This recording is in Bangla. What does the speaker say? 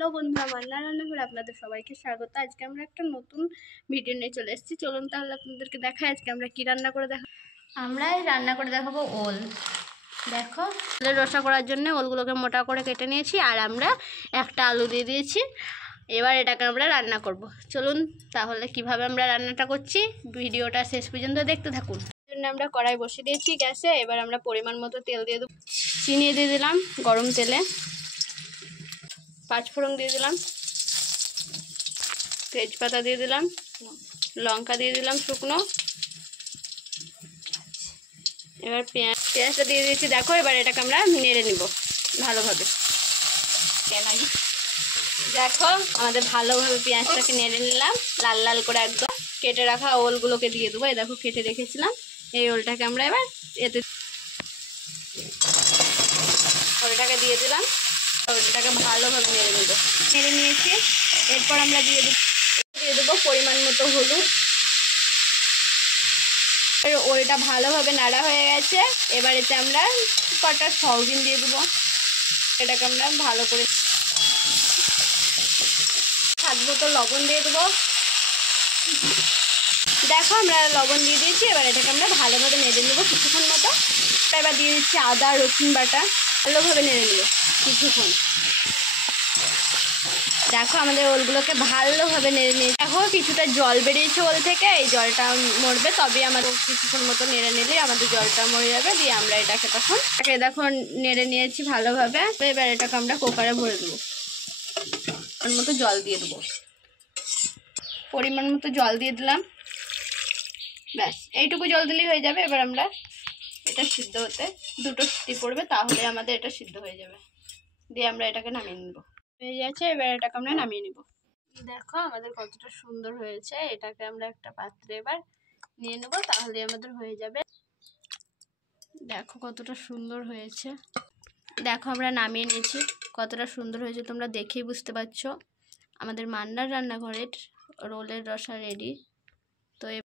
হ্যালো বন্ধুরা, মান্না রান্নাঘরে আপনাদের সবাইকে স্বাগত। আজকে আমরা একটা নতুন ভিডিও নিয়ে চলে এসেছি। চলুন তাহলে আপনাদেরকে দেখাই আজকে আমরা কি রান্না করে দেখাবো ওল। দেখো, ওলের রসা করার জন্য ওলগুলোকে মোটা করে কেটে নিয়েছি আর আমরা একটা আলু দিয়ে দিয়েছি। এবার এটাকে আমরা রান্না করব। চলুন তাহলে কিভাবে আমরা রান্নাটা করছি ভিডিওটা শেষ পর্যন্ত দেখতে থাকুন। জন্য আমরা কড়াই বসিয়ে দিয়েছি গ্যাসে। এবার আমরা পরিমাণ মতো তেল দিয়ে দেবো। চিনি দিয়ে দিলাম গরম তেলে, পাঁচফোড়ন দিয়ে দিলাম, তেজপাতা দিয়ে দিলাম, লঙ্কা দিয়ে দিলাম শুকনো। এবার পেঁয়াজটা দিয়ে দিয়েছি। দেখো, এবার এটাকে আমরা নেড়ে নিব ভালোভাবে। দেখো, আমাদের ভালোভাবে পেঁয়াজটাকে নেড়ে নিলাম লাল লাল করে একদম। কেটে রাখা ওলগুলোকে দিয়ে দেবো। এই দেখো, কেটে রেখেছিলাম এই ওলটাকে আমরা এবার এতে ওলটাকে দিয়ে দিলাম। ওলটাকে ভালোভাবে নেড়ে নেব। নেড়ে নিয়েছি। এরপর আমরা দিয়ে দেবো পরিমাণ মতো হলুদ। ওলটা ভালোভাবে নাড়া হয়ে গেছে। এবার এতে আমরা কটা সয়াবিন দিয়ে দেবো। এটাকে আমরা ভালো করে স্বাদ মতো লবণ দিয়ে দেবো। দেখো, আমরা লবণ দিয়ে দিয়েছি। এবার এটাকে আমরা ভালোভাবে নেড়ে নেবো কিছুক্ষণ মতো। এবার দিয়ে দিচ্ছি আদা রসুন বাটা। ভালোভাবে নেড়ে নেব কিছুক্ষণ। দেখো, আমাদের ওলগুলোকে ভালোভাবে নেড়ে নিয়ে দেখো কিছুটা জল বেরিয়েছে ওল থেকে। এই জলটা মরবে, তবে আমাদের কিছুক্ষণ মতো নেড়ে নিলে আমাদের জলটা মরে যাবে। দিয়ে আমরা এটাকে দেখো নেড়ে নিয়েছি ভালোভাবে। এবার এটাকে আমরা কুকারে ভরে দেবো। পরিমাণ মতো জল দিয়ে দেবো। পরিমাণ মতো জল দিয়ে দিলাম। ব্যাস, এইটুকু জল দিলেই হয়ে যাবে। এবার আমরা এটা সিদ্ধ হতে 2টো সিটি পড়বে, তাহলে আমাদের এটা সিদ্ধ হয়ে যাবে। দিয়ে আমরা এটাকে নামিয়ে নেব। হয়ে যাচ্ছে। এবার এটাকে আমরা নামিয়ে নেব। দেখো, আমাদের কতটা সুন্দর হয়েছে। এটাকে আমরা একটা পাত্রে এবার নিয়ে নেব, তাহলে আমাদের হয়ে যাবে। দেখো কতটা সুন্দর হয়েছে। দেখো, আমরা নামিয়ে নিয়েছি। কতটা সুন্দর হয়েছে তোমরা দেখেই বুঝতে পারছো। আমাদের মান্নার রান্নাঘরের রোলের রসা রেডি। তো